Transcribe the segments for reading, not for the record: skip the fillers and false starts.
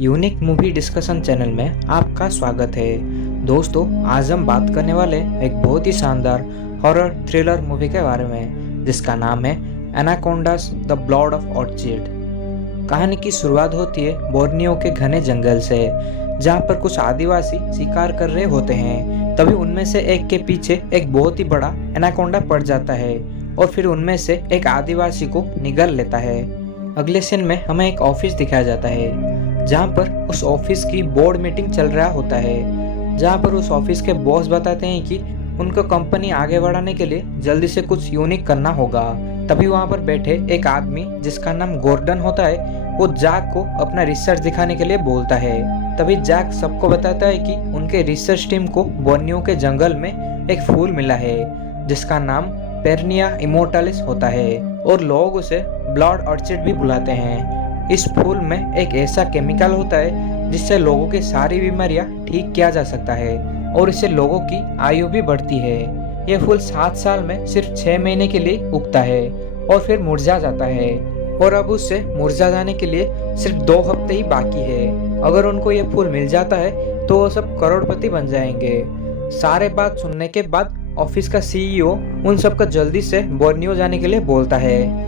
Unique movie discussion channel में आपका स्वागत है। दोस्तों, आज हम बात करने वाले एक बहुत ही शानदार हॉरर थ्रिलर मूवी के बारे में जिसका नाम है एनाकोंडास द ब्लड ऑफ ऑर्चिड। कहानी की शुरुआत होती है बोर्नियो के घने जंगल से, जहाँ पर कुछ आदिवासी शिकार कर रहे होते हैं। तभी उनमें से एक के पीछे एक बहुत ही बड़ा एनाकोंडा पड़ जाता है और फिर उनमें से एक आदिवासी को निगल लेता है। अगले सीन में हमें एक ऑफिस दिखाया जाता है, जहाँ पर उस ऑफिस की बोर्ड मीटिंग चल रहा होता है, जहाँ पर उस ऑफिस के बॉस बताते हैं कि उनको कंपनी आगे बढ़ाने के लिए जल्दी से कुछ यूनिक करना होगा। तभी वहाँ पर बैठे एक आदमी जिसका नाम गॉर्डन होता है, वो जैक को अपना रिसर्च दिखाने के लिए बोलता है। तभी जैक सबको बताता है कि उनके रिसर्च टीम को बोर्नियो के जंगल में एक फूल मिला है जिसका नाम पेर्निया इमोर्टालिस होता है और लोग उसे ब्लड ऑर्चिड भी बुलाते हैं। इस फूल में एक ऐसा केमिकल होता है जिससे लोगों की सारी बीमारियां ठीक किया जा सकता है और इससे लोगों की आयु भी बढ़ती है। यह फूल 7 साल में सिर्फ 6 महीने के लिए उगता है और फिर मुरझा जाता है और अब उससे मुरझा जाने के लिए सिर्फ 2 हफ्ते ही बाकी है। अगर उनको यह फूल मिल जाता है तो वो सब करोड़पति बन जाएंगे। सारे बात सुनने के बाद ऑफिस का सीईओ उन सबको जल्दी से बोर्नियो जाने के लिए बोलता है।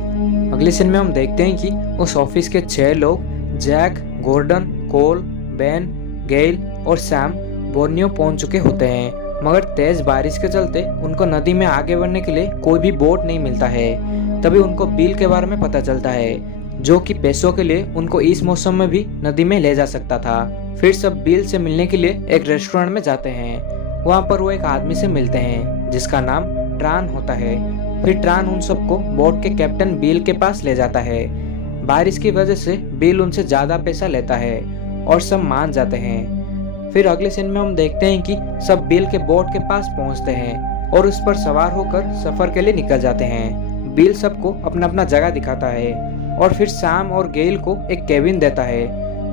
अगले सीन में हम देखते हैं कि उस ऑफिस के 6 लोग जैक, गॉर्डन, कोल, बेन, गेल और सैम बोर्नियो पहुंच चुके होते हैं, मगर तेज बारिश के चलते उनको नदी में आगे बढ़ने के लिए कोई भी बोट नहीं मिलता है। तभी उनको बिल के बारे में पता चलता है, जो कि पैसों के लिए उनको इस मौसम में भी नदी में ले जा सकता था। फिर सब बिल से मिलने के लिए एक रेस्टोरेंट में जाते हैं। वहाँ पर वो एक आदमी से मिलते हैं जिसका नाम ट्रान होता है। फिर ट्रान उन सबको बोट के कैप्टन बिल के पास ले जाता है। बारिश की वजह से बिल उनसे ज्यादा पैसा लेता है और सब मान जाते हैं। फिर अगले सीन में हम देखते हैं कि सब बिल के बोट के पास पहुंचते हैं और उस पर सवार होकर सफर के लिए निकल जाते हैं। बिल सबको अपना अपना जगह दिखाता है और फिर सैम और गेल को एक केबिन देता है,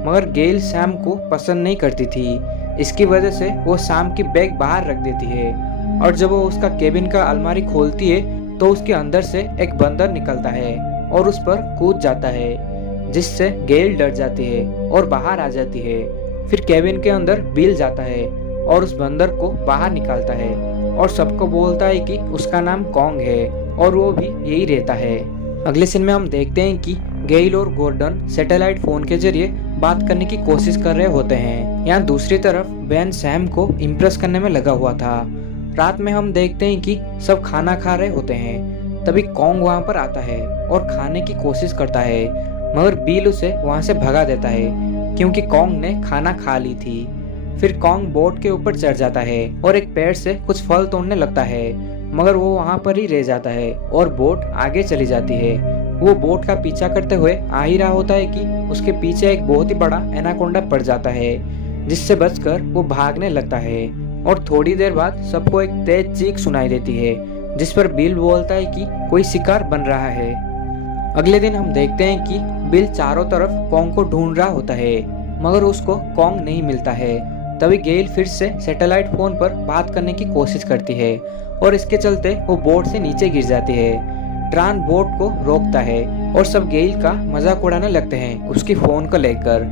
मगर गेल सैम को पसंद नहीं करती थी। इसकी वजह से वो सैम की बैग बाहर रख देती है और जब वो उसका केबिन का अलमारी खोलती है तो उसके अंदर से एक बंदर निकलता है और उस पर कूद जाता है, जिससे गेल डर जाती है और बाहर आ जाती है। फिर केबिन के अंदर बिल जाता है और उस बंदर को बाहर निकालता है और सबको बोलता है कि उसका नाम कॉन्ग है और वो भी यही रहता है। अगले सीन में हम देखते हैं कि गेल और गॉर्डन सैटेलाइट फोन के जरिए बात करने की कोशिश कर रहे होते हैं। यहाँ दूसरी तरफ बेन सैम को इम्प्रेस करने में लगा हुआ था। रात में हम देखते हैं कि सब खाना खा रहे होते हैं। तभी कॉन्ग वहाँ पर आता है और खाने की कोशिश करता है, मगर बिल उसे वहाँ से भगा देता है क्योंकि कॉन्ग ने खाना खा ली थी। फिर कॉन्ग बोट के ऊपर चढ़ जाता है और एक पेड़ से कुछ फल तोड़ने लगता है, मगर वो वहाँ पर ही रह जाता है और बोट आगे चली जाती है। वो बोट का पीछा करते हुए आ ही रहा होता है कि उसके पीछे एक बहुत ही बड़ा एनाकोंडा पड़ जाता है, जिससे बचकर वो भागने लगता है और थोड़ी देर बाद सबको एक तेज चीख सुनाई देती है, जिस पर बिल बोलता है कि कोई शिकार बन रहा है। अगले दिन हम देखते हैं कि बिल चारों तरफ कॉन्ग को ढूंढ रहा होता है, मगर उसको कॉन्ग नहीं मिलता है। तभी गेल फिर से सैटेलाइट फोन पर बात करने की कोशिश करती है और इसके चलते वो बोट से नीचे गिर जाती है। ट्रान बोट को रोकता है और सब गेल का मजाक उड़ाने लगते हैं उसकी फोन को लेकर।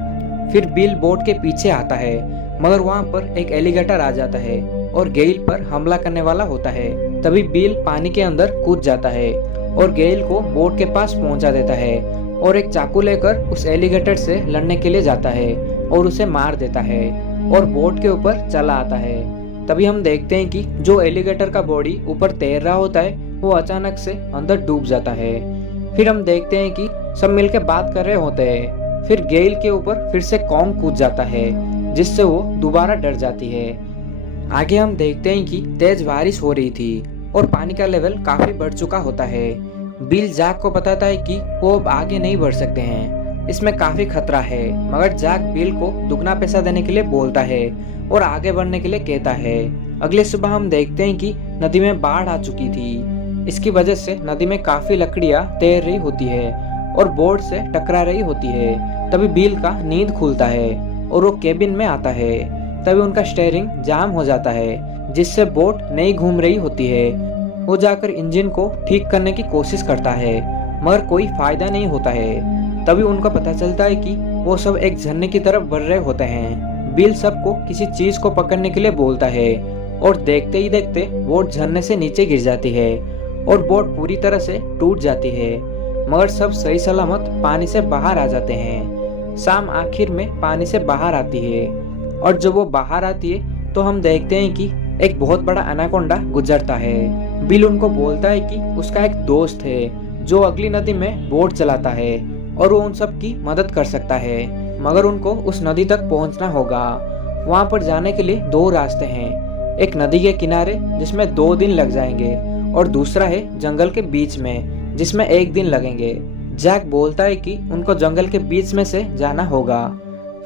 फिर बिल बोट के पीछे आता है, मगर वहाँ पर एक एलिगेटर आ जाता है और गेल पर हमला करने वाला होता है। तभी बिल पानी के अंदर कूद जाता है और गेल को बोट के पास पहुंचा देता है और एक चाकू लेकर उस एलिगेटर से लड़ने के लिए जाता है और उसे मार देता है और बोट के ऊपर चला आता है। तभी हम देखते हैं कि जो एलिगेटर का बॉडी ऊपर तैर रहा होता है वो अचानक से अंदर डूब जाता है। फिर हम देखते हैं कि सब मिलकर बात कर रहे होते हैं। फिर गेल के ऊपर फिर से कॉन्ग कूद जाता है, जिससे वो दोबारा डर जाती है। आगे हम देखते हैं कि तेज बारिश हो रही थी और पानी का लेवल काफी बढ़ चुका होता है। बिल जैक को बताता है कि वो अब आगे नहीं बढ़ सकते हैं, इसमें काफी खतरा है, मगर जैक बिल को दुगना पैसा देने के लिए बोलता है और आगे बढ़ने के लिए कहता है। अगले सुबह हम देखते हैं कि नदी में बाढ़ आ चुकी थी। इसकी वजह से नदी में काफी लकड़ियां तैर रही होती है और बोट से टकरा रही होती है। तभी बिल का नींद खुलता है और वो केबिन में आता है। तभी उनका स्टीयरिंग जाम हो जाता है, जिससे बोट नहीं घूम रही होती है। वो जाकर इंजन को ठीक करने की कोशिश करता है, मगर कोई फायदा नहीं होता है। तभी उनको पता चलता है कि वो सब एक झरने की तरफ बढ़ रहे होते हैं। बिल सबको किसी चीज को पकड़ने के लिए बोलता है और देखते ही देखते बोट झरने से नीचे गिर जाती है और बोट पूरी तरह से टूट जाती है, मगर सब सही सलामत पानी से बाहर आ जाते हैं। शाम आखिर में पानी से बाहर आती है और जब वो बाहर आती है तो हम देखते हैं कि एक बहुत बड़ा एनाकोंडा गुजरता है। बिल उनको बोलता है कि उसका एक दोस्त है जो अगली नदी में बोट चलाता है और वो उन सब की मदद कर सकता है, मगर उनको उस नदी तक पहुंचना होगा। वहां पर जाने के लिए दो रास्ते हैं, एक नदी के किनारे जिसमें 2 दिन लग जाएंगे और दूसरा है जंगल के बीच में जिसमें 1 दिन लगेंगे। जैक बोलता है कि उनको जंगल के बीच में से जाना होगा।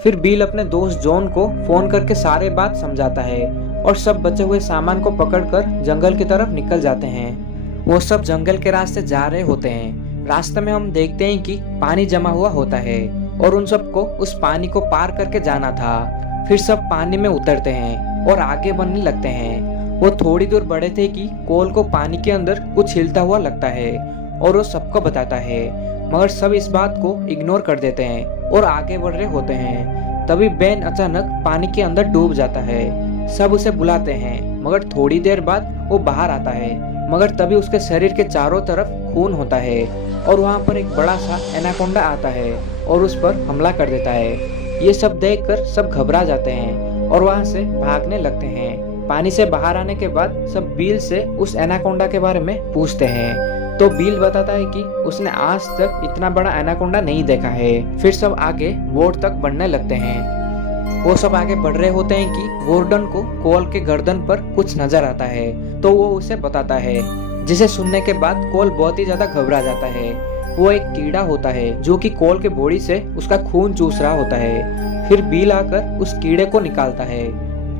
फिर बिल अपने दोस्त जॉन को फोन करके सारे बात समझाता है और सब बचे हुए सामान को पकड़कर जंगल की तरफ निकल जाते हैं। वो सब जंगल के रास्ते जा रहे होते हैं। रास्ते में हम देखते हैं कि पानी जमा हुआ होता है और उन सबको उस पानी को पार करके जाना था। फिर सब पानी में उतरते हैं और आगे बढ़ने लगते हैं। वो थोड़ी दूर बढ़े थे कि कोल को पानी के अंदर कुछ हिलता हुआ लगता है और वो सबको बताता है, मगर सब इस बात को इग्नोर कर देते हैं और आगे बढ़ रहे होते हैं। तभी बेन अचानक पानी के अंदर डूब जाता है। सब उसे बुलाते हैं, मगर थोड़ी देर बाद वो बाहर आता है, मगर तभी उसके शरीर के चारों तरफ खून होता है और वहाँ पर एक बड़ा सा एनाकोंडा आता है और उस पर हमला कर देता है। ये सब देखकर सब घबरा जाते हैं और वहाँ से भागने लगते हैं। पानी से बाहर आने के बाद सब बिल से उस एनाकोंडा के बारे में पूछते हैं, तो बिल बताता है कि उसने आज तक इतना बड़ा एनाकोंडा नहीं देखा है। फिर सब आगे बोट तक बढ़ने लगते हैं। वो सब आगे बढ़ रहे होते हैं कि गॉर्डन को कोल के गर्दन पर कुछ नजर आता है, तो वो उसे बताता है, जिसे सुनने के बाद कोल बहुत ही ज्यादा घबरा जाता है। वो एक कीड़ा होता है जो कि कोल के बॉडी से उसका खून चूस रहा होता है। फिर बिल आकर उस कीड़े को निकालता है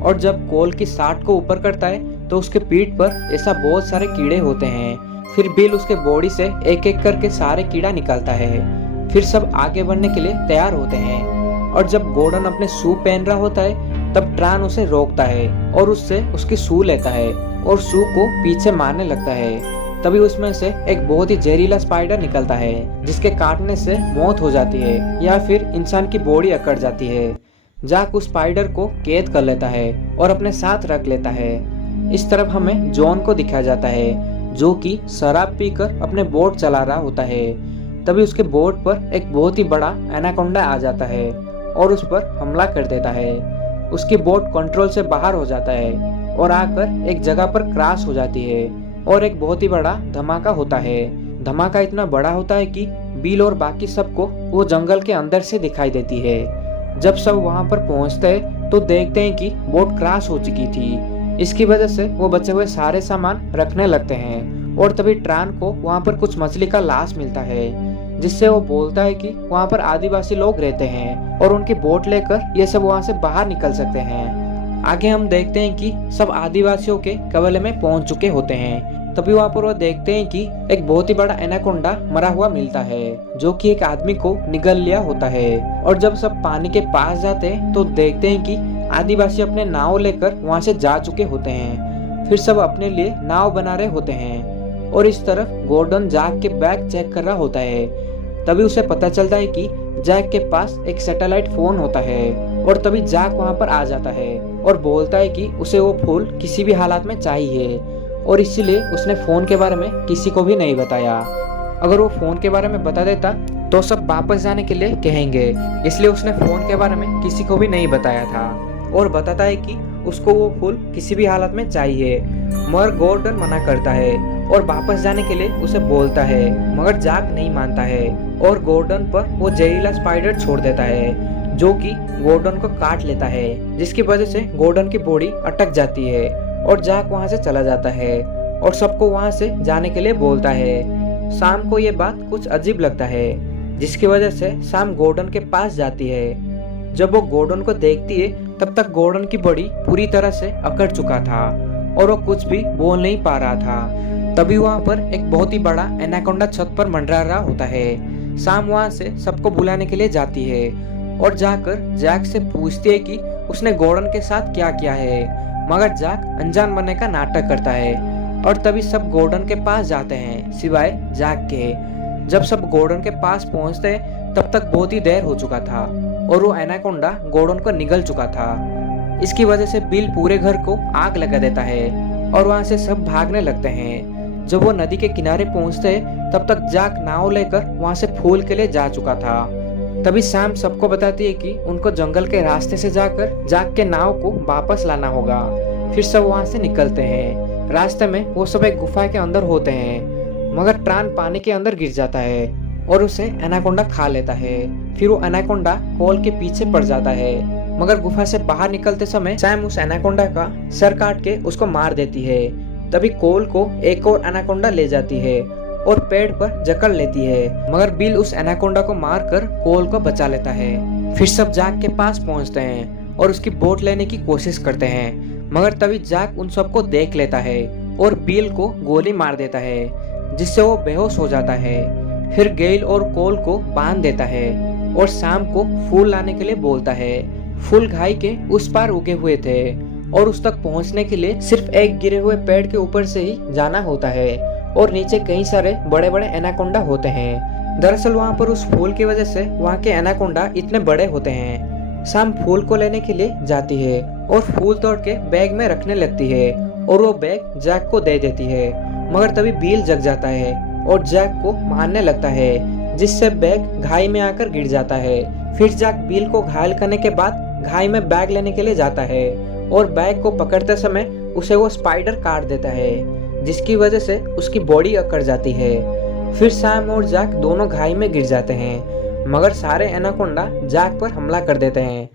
और जब कोल की साट को ऊपर करता है तो उसके पीठ पर ऐसा बहुत सारे कीड़े होते हैं। फिर बिल उसके बॉडी से एक एक करके सारे कीड़ा निकालता है। फिर सब आगे बढ़ने के लिए तैयार होते हैं और जब गॉर्डन अपने शू पहन रहा होता है तब ट्रान उसे रोकता है और उससे उसकी शू लेता है और शू को पीछे मारने लगता है। तभी उसमें से एक बहुत ही जहरीला स्पाइडर निकलता है जिसके काटने से मौत हो जाती है या फिर इंसान की बॉडी अकड़ जाती है। जैक उस स्पाइडर को कैद कर लेता है और अपने साथ रख लेता है। इस तरफ हमें जॉन को दिखाया जाता है जो कि शराब पीकर अपने बोट चला रहा होता है। तभी उसके बोट पर एक बहुत ही बड़ा एनाकोंडा आ जाता है और उस पर हमला कर देता है। उसकी बोट कंट्रोल से बाहर हो जाता है और आकर एक जगह पर क्रैश हो जाती है और एक बहुत ही बड़ा धमाका होता है। धमाका इतना बड़ा होता है कि बिल और बाकी सबको वो जंगल के अंदर से दिखाई देती है। जब सब वहां पर पहुंचते हैं तो देखते हैं कि बोट क्रैश हो चुकी थी। इसकी वजह से वो बचे हुए सारे सामान रखने लगते हैं और तभी ट्रान को वहाँ पर कुछ मछली का लाश मिलता है, जिससे वो बोलता है कि वहाँ पर आदिवासी लोग रहते हैं और उनकी बोट लेकर ये सब वहाँ से बाहर निकल सकते हैं। आगे हम देखते हैं कि सब आदिवासियों के कबीले में पहुंच चुके होते हैं। तभी वहाँ पर वो देखते हैं कि एक बहुत ही बड़ा एनाकोंडा मरा हुआ मिलता है जो कि एक आदमी को निगल लिया होता है। और जब सब पानी के पास जाते हैं तो देखते हैं कि आदिवासी अपने नाव लेकर वहाँ से जा चुके होते हैं। फिर सब अपने लिए नाव बना रहे होते हैं और इस तरफ गॉर्डन जैक के बैग चेक कर रहा होता है। तभी उसे पता चलता है कि जैक के पास एक सैटेलाइट फोन होता है और तभी जैक वहाँ पर आ जाता है और बोलता है कि उसे वो फूल किसी भी हालात में चाहिए और इसीलिए उसने फोन के बारे में किसी को भी नहीं बताया। अगर वो फोन के बारे में बता देता तो सब वापस जाने के लिए कहेंगे, इसलिए उसने फोन के बारे में किसी को भी नहीं बताया था और बताता है कि उसको वो फूल किसी भी हालत में चाहिए। मगर गॉर्डन मना करता है और वापस जाने के लिए उसे बोलता है, मगर जैक नहीं मानता है और गॉर्डन पर वो जहरीला स्पाइडर छोड़ देता है जो कि गॉर्डन को काट लेता है, जिसकी वजह से गॉर्डन की बॉडी अटक जाती है और जैक वहाँ से चला जाता है और सबको वहाँ से जाने के लिए बोलता है। शाम को ये बात कुछ अजीब लगता है, जिसकी वजह से शाम गॉर्डन के पास जाती है। जब वो गॉर्डन को देखती है तब तक गॉर्डन की बॉडी पूरी तरह से अकड़ चुका था और वो कुछ भी बोल नहीं पा रहा था। तभी वहाँ पर एक बहुत ही बड़ा एनाकोंडा छत पर मंडरा रहा होता है। शाम वहाँ से सबको बुलाने के लिए जाती है और जाकर जैक से पूछती है कि उसने गॉर्डन के साथ क्या किया है, मगर जैक अनजान बनने का नाटक करता है और तभी सब गॉर्डन के पास जाते हैं सिवाय जैक के। जब सब गॉर्डन के पास पहुंचते हैं तब तक बहुत ही देर हो चुका था और वो एनाकोंडा गोडोन को निगल चुका था। इसकी वजह से बिल पूरे घर को आग लगा देता है और वहाँ से सब भागने लगते हैं। जब वो नदी के किनारे पहुँचते तब तक जैक नाव लेकर वहाँ से फूल के लिए जा चुका था। तभी सैम सबको बताती है कि उनको जंगल के रास्ते से जाकर जैक के नाव को वापस लाना होगा। फिर सब वहाँ से निकलते हैं। रास्ते में वो सब एक गुफा के अंदर होते हैं, मगर ट्रान पानी के अंदर गिर जाता है और उसे एनाकोंडा खा लेता है। फिर वो एनाकोंडा कोल के पीछे पड़ जाता है, मगर गुफा से बाहर निकलते समय सैम उस एनाकोंडा का सर काट के उसको मार देती है। तभी कोल को एक और एनाकोंडा ले जाती है और पेड़ पर जकड़ लेती है, मगर बिल उस एनाकोंडा को मारकर कोल को बचा लेता है। फिर सब जैक के पास पहुंचते हैं और उसकी बोट लेने की कोशिश करते हैं, मगर तभी जैक उन सबको देख लेता है और बिल को गोली मार देता है, जिससे वो बेहोश हो जाता है। फिर गेल और कोल को बांध देता है और शाम को फूल लाने के लिए बोलता है। फूल घाई के उस पार उगे हुए थे और उस तक पहुंचने के लिए सिर्फ एक गिरे हुए पेड़ के ऊपर से ही जाना होता है और नीचे कई सारे बड़े बड़े एनाकोंडा होते हैं। दरअसल वहाँ पर उस फूल की वजह से वहाँ के एनाकोंडा इतने बड़े होते हैं। शाम फूल को लेने के लिए जाती है और फूल तोड़ के बैग में रखने लगती है और वो बैग जैक को दे देती है, मगर तभी बिल जग जाता है और जैक को मारने लगता है, जिससे बैग घाई में आकर गिर जाता है। फिर जैक बिल को घायल करने के बाद घाई में बैग लेने के लिए जाता है और बैग को पकड़ते समय उसे वो स्पाइडर काट देता है, जिसकी वजह से उसकी बॉडी अकड़ जाती है। फिर सैम और जैक दोनों घाई में गिर जाते हैं, मगर सारे एनाकोंडा जैक पर हमला कर देते हैं।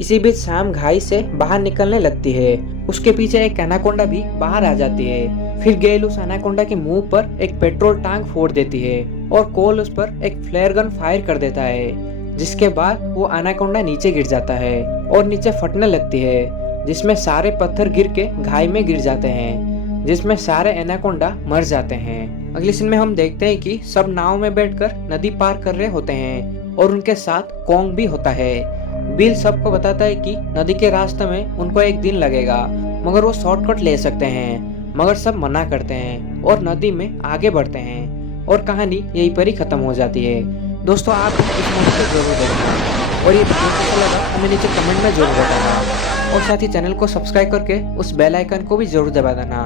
इसी बीच सैम घाई से बाहर निकलने लगती है। उसके पीछे एक एनाकोंडा भी बाहर आ जाती है। फिर गेल उस एनाकोंडा के मुंह पर एक पेट्रोल टैंक फोड़ देती है और कोल उस पर एक फ्लेयर गन फायर कर देता है, जिसके बाद वो एनाकोंडा नीचे गिर जाता है और नीचे फटने लगती है, जिसमें सारे पत्थर गिर के घाई में गिर जाते हैं, जिसमें सारे एनाकोंडा मर जाते हैं। अगली सीन में हम देखते हैं कि सब नाव में बैठकर नदी पार कर रहे होते हैं और उनके साथ कोंग भी होता है। बिल सबको बताता है कि नदी के रास्ते में उनको एक दिन लगेगा, मगर वो शॉर्टकट ले सकते हैं, मगर सब मना करते हैं और नदी में आगे बढ़ते हैं और कहानी यहीं पर ही खत्म हो जाती है। दोस्तों, आप इस मूवी को जरूर देखना और ये वीडियो कैसा लगा हमें नीचे कमेंट में जरूर बताना और साथ ही चैनल को सब्सक्राइब करके उस बेल आइकन को भी जरूर दबा देना,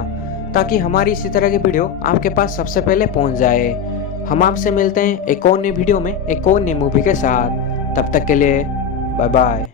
ताकि हमारी इसी तरह की वीडियो आपके पास सबसे पहले पहुंच जाए। हम आपसे मिलते हैं एक और नई वीडियो में एक और नई मूवी के साथ। तब तक के लिए बाय बाय।